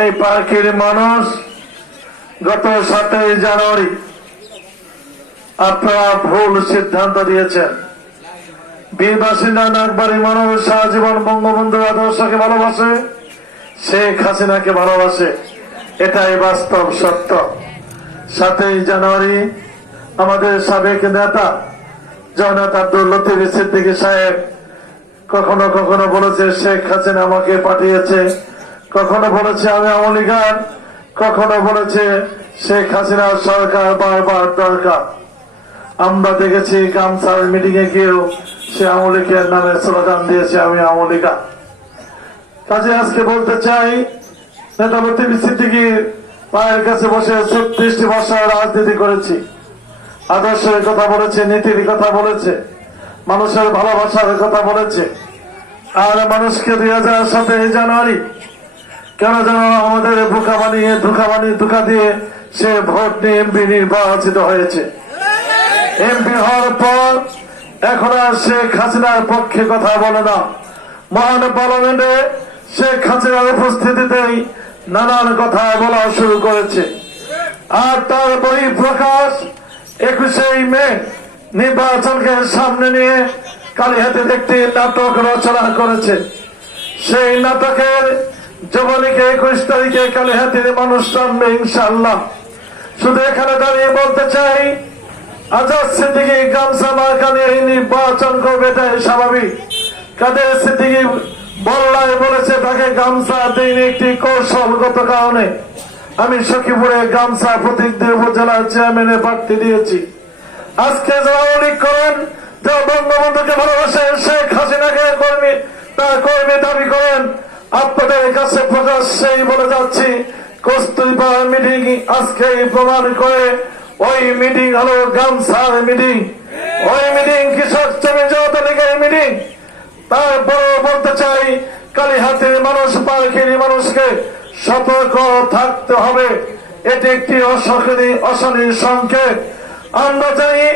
এই পাখির মানুষ গত সাতই জানুয়ারি আপনারা ভুল সিদ্ধান্ত দিয়েছেন। বীর বাসিন্দা নাগবাড়ি মানুষ সারাজীবন বঙ্গবন্ধু আদর্শকে ভালোবাসে, শেখ হাসিনাকে ভালোবাসে। এটাই বাস্তব সত্য। সাতই জানুয়ারি আমাদের সাবেক নেতা জগন্নাথ আব্দুল লতিফ সিদ্দিকী সাহেব কখনো কখনো বলেছে, শেখ হাসিনা আমাকে পাঠিয়েছে কখনো বলেছে আমি আমলিগার কখনো বলেছে শেখ হাসিনার সরকার বারবার দরকার। আমরা দেখেছি গামছার মিটিং এ গিয়েও সে আমলিকের নামে স্লোগান দিয়েছে, আমি আমলিকা কাজে আজকে বলতে চাই, নেতা লতিফ সিদ্দিকীর পায়ের কাছে বসে ছত্রিশটি বছর রাজনীতি করেছি। আদর্শের কথা বলেছে, নীতির কথা বলেছে, মানুষের ভালোবাসার কথা বলেছে। আর মানুষকে দুই হাজার সতেরো জানুয়ারি কেন যেন আমাদের বোকা বানিয়ে, ধোকা বানিয়ে, ধোকা দিয়ে সে ভোট নিয়ে এমপি নির্বাচিত হয়েছে। এমপি হওয়ার পর এখন আর শেখ হাসিনার পক্ষে কথা বলে না। মহান পার্লামেন্টে শেখ হাসিনার উপস্থিতিতেই নানান কথা বলা শুরু করেছে। আর তার বই প্রকাশ একুশে মে নির্বাচনকে সামনে নিয়ে কালীহাতে দেখতে নাটক রচনা করেছে। সেই নাটকের জবনীকে একুশ তারিখে কালীহাতির মানুষ টানবে ইনশাল্লাহ শুধু এখানে দাঁড়িয়ে বলতে চাই, আজাদ সিদ্দিকি গামছা মার্কা নিয়ে নির্বাচন করবে, এটাই স্বাভাবিক। কাদের সিদ্দিকি বল্লায় বলেছে, তাকে গামছা দিইনি একটি কৌশলগত কারণে। আমি সখীপুরে গামছা প্রতীক দিয়ে উপজেলার চেয়ারম্যানের প্রার্থী দিয়েছি। আজকে যারা উল্লেখ করেন যে বঙ্গবন্ধুকে ভালোবাসেন, শেখ হাসিনাকে কর্মী, তার কর্মী দাবি করেন আপনাদের কাছে প্রকাশ্যেই বলে যাচ্ছি কস্তুরবা মিটিং আজকে প্রমাণ করে, ওই মিটিং হলো গামছার মিটিং ওই মিটিং কৃষক শ্রমিক জনতা লীগের মিটিং তারপরে বলতে চাই, কালীহাতের মানুষ, পালখির মানুষকে সতর্ক থাকতে হবে। এটি একটি অশনি অশনি সংকেত। আমরা জানি,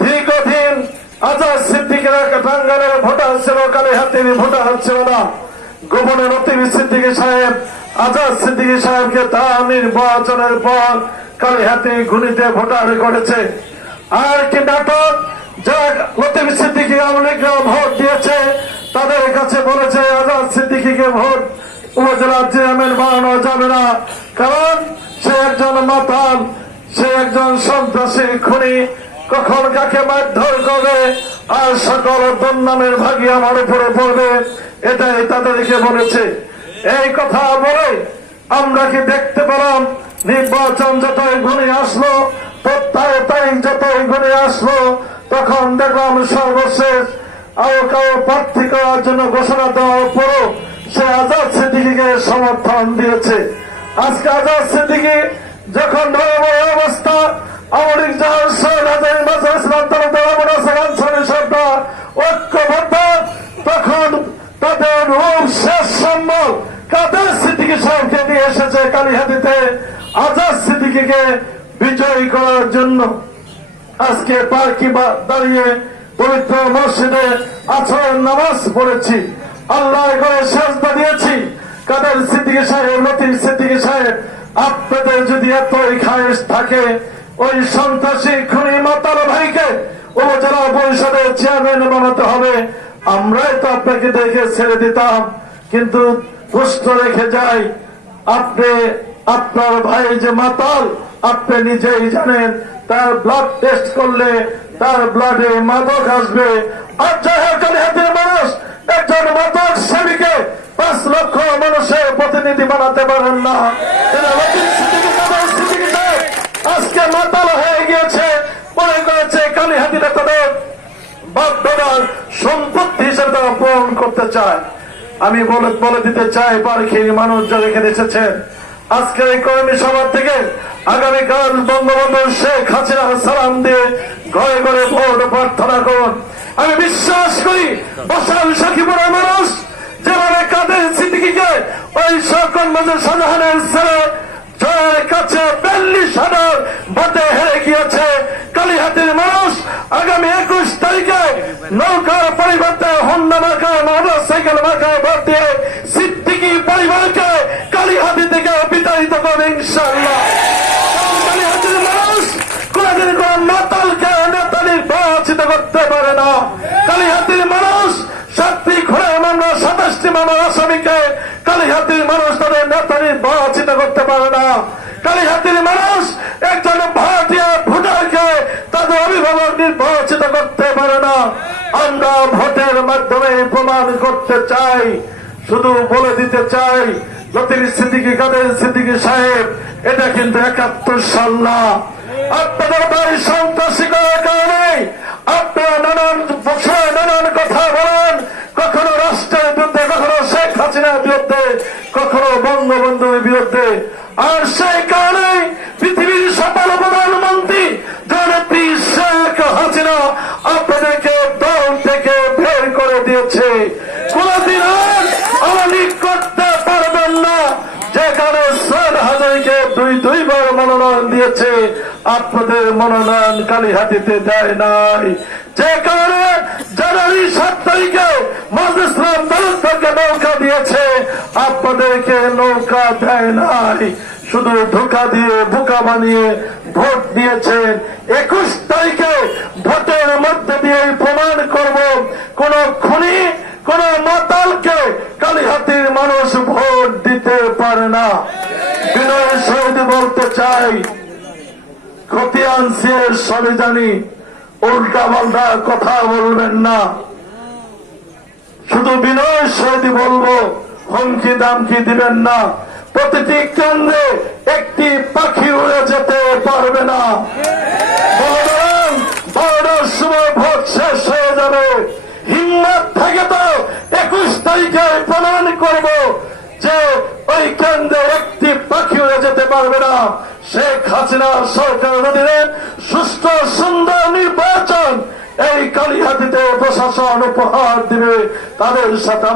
দীর্ঘদিন আজাদ সিদ্দিকের ভোটার ছিল, কালীহাতের ভোটার ছিল না। গোপনে রতিব সিদ্দিকী সাহেব, আজাদ সিদ্দিকী সাহেবকে তার নির্বাচনের পর কালীহাতে গুণিতে ভোটার করেছে। আর কি নাটক লতিফ সিদ্দিকী ভোট দিয়েছে, তাদের কাছে বলেছে আজাদ ভোট উপজেলার চেয়ারম্যান বানানো যাবে না। কারণ সে একজন মাতাল, সে একজন সন্ত্রাসী খুনি, কখন কাকে মারধর করবে আর সকল দুর্নামের ভাগি আমার উপরে পড়বে। এটাই তাদেরকে বলেছে। এই কথা বলে আমরা কি দেখতে পেলাম? নির্বাচন যতই ঘুরে আসলো তাই যতই ঘুরে আসলো, তখন দেখলাম সর্বশেষ আরও কারও প্রার্থী করার জন্য ঘোষণা দেওয়ার পরও সে আজাদ সিদ্দিকিকে সমর্থন দিয়েছে। আজকে আজাদ সিদ্দিকি যখন বড় অবস্থা আমরিক জাহাজ সৈয়দ ইসলাম তারা বড় বড় সালাম ছড়ে শ্রদ্ধা ঐক্যবদ্ধ তখন তাদের রূপ শেষ সম্বল কাদের সিদ্দিকি সাহেবকে নিয়ে এসেছে কালীহাতিতে আজাদ সিদ্দিকিকে বিজয়ী করার জন্য আজকে পার্কি দাঁড়িয়ে পবিত্র মসজিদে আছরের নামাজ পড়েছি। আল্লাহ করে সাজদা দিয়েছি। কাদের সিদ্দিকি সাহেব, লতিফ সিদ্দিকি সাহেব, আপনাদের যদি এতই খায়েশ থাকে, ওই সন্ত্রাসী খুনি মাতাল ভাইকে উপজেলা পরিষদের চেয়ারম্যান বানাতে হবে। আমরাই তো আপনাকে দেখে ছেড়ে দিতাম। কিন্তু প্রশ্ন রেখে যাই, আপনি আপনার ভাই যে মাতাল, আপনি নিজেই জানেন, তার ব্লাড টেস্ট করলে তার ব্লাডে মাদক আসবে। আর যাই হাতের মানুষ একজন মাদক সেবীকে পাঁচ লক্ষ মানুষের প্রতিনিধি বানাতে পারেন না আজকে মাতাল হয়ে গিয়েছে, মনে করেছে কালীহাতিরা তাদের বাপদাদার সম্পত্তি হিসেবে তারা পূরণ করতে চায়। আমি বলে দিতে চাই পারখির মানুষ যারা এখানে এসেছেন আজকের এই কর্মী সভা থেকে আগামীকাল বঙ্গবন্ধু শেখ হাসিনা সালাম দিয়ে ঘরে ঘরে ভোট প্রার্থনা করুন। আমি বিশ্বাস করি বসাল সখীপুরের মানুষ যেভাবে কাদের সিদ্দিকিকে ওই সকল মজুর শাহজাহানের ছেলে জয়ের কাছে বিয়াল্লিশ হাজার ভোটে হেরে গিয়েছে। কালীহাতের মানুষ আগামী একুশ তারিখে নৌকার পরিবর্তে হন্ডা মার্কায় মোটর সাইকেল মার্কায় ভোট দিয়ে সিদ্দিকি পরিবারকে কালীহাতি থেকে পাঁচটি মামলার আসামিকে কালীহাতির মানুষ তাদের নেতা নির্বাচিত করতে পারে না। কালীহাতির মানুষ একজন ভারতীয় ভোটারকে তাদের অভিভাবক নির্বাচিত করতে পারে না। আমরা ভোটের মাধ্যমে প্রমাণ করতে চাই, শুধু বলে দিতে চাই লতির সিদ্দিকি, কাদের সিদ্দিকি সাহেব, এটা কিন্তু একাত্তর সাল না। আপনাদের বাড়ির সন্ত্রাসী করার কারণে বিরুদ্ধে আর সেই কারণে পৃথিবীর সকল প্রধানমন্ত্রী জনপ্রিয় শেখ হাসিনা আপনাদেরকে দল থেকে বের করে দিয়েছে কোনদিন আর আমাদের করতে পারবেন না যেখানে সর হাজারিকে দুই দুইবার মনোনয়ন দিয়েছে আপনাদের মনোনয়ন কালীহাতিতে দেয় নাই। যে কারণে জানুয়ারি সাত তারিখে মজলিসলাম তালুকদারকে নৌকা দিয়েছে, আপনাদেরকে নৌকা দেয় নাই। শুধু ধোকা দিয়ে, বোকা বানিয়ে ভোট দিয়েছেন। একুশ তারিখে ভোটের মধ্যে দিয়ে প্রমাণ করব, কোন খুনি, কোন মাতালকে কালীহাতির মানুষ ভোট দিতে পারে না। বিনয় সহিত বলতে চাই খতিয়ান সবে জানি উল্টা পাল্টা কথা বলবেন না। শুধু বিনয় সহিত বলব, হুমকি দামকি দিবেন না। প্রতিটি কেন্দ্রে একটি পাখি উড়ে যেতে পারবে না। বারোটার সময় ভোট শেষ হয়ে যাবে। হিম্মত থাকে তো একুশ তারিখে প্রমাণ করব। শেখ হাসিনা সরকার অধীনে সুস্থ সুন্দর নির্বাচন। এই কালিহাতিতে প্রশাসন উপহার দিবে তাদের সাথে